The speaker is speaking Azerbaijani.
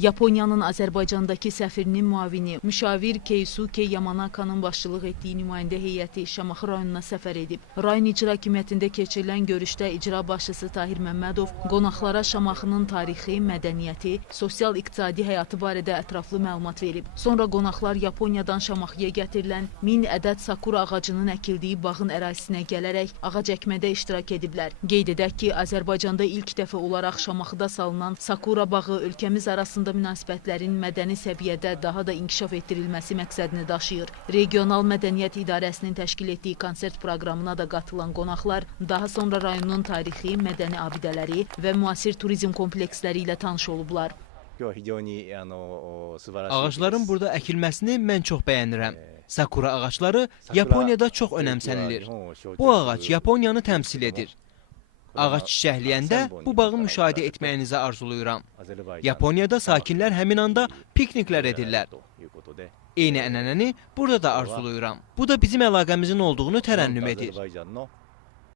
Yaponiyanın Azərbaycandakı səfirinin müavini müşavir Keisuke Yamanakanın başçılıq etdiyi nümayəndə heyəti Şamaxı rayonuna səfər edib. Rayon icra hakimiyyətində keçirilən görüşdə icra başçısı Tahir Məmmədov qonaqlara Şamaxının tarixi, mədəniyyəti, sosial-iqtisadi həyatı barədə ətraflı məlumat verib. Sonra qonaqlar Yaponiyadan Şamaxıya gətirilən 1000 ədəd sakura ağacının əkildiyi bağın ərazisinə gələrək ağac əkmədə iştirak ediblər. Qeyd edək ki, Azərbaycanda ilk dəfə olaraq Şamaxıda salınan sakura bağı ölkəmiz arasında regionda münasibətlərin mədəni səviyyədə daha da inkişaf etdirilməsi məqsədini daşıyır. Regional Mədəniyyət İdarəsinin təşkil etdiyi konsert proqramına da qatılan qonaqlar daha sonra rayonun tarixi, mədəni abidələri və müasir turizm kompleksləri ilə tanış olublar. Ağacların burada əkilməsini mən çox bəyənirəm. Sakura ağacları Yaponiyada çox önəmsənilir. Bu ağac Yaponiyanı təmsil edir. Ağac çiçəkləyəndə bu bağı müşahidə etməyinizi arzuluyuram. Yaponiyada sakinlər həmin anda pikniklər edirlər. Eyni ənənəni burada da arzuluyuram. Bu da bizim əlaqəmizin olduğunu tərənnüm edir.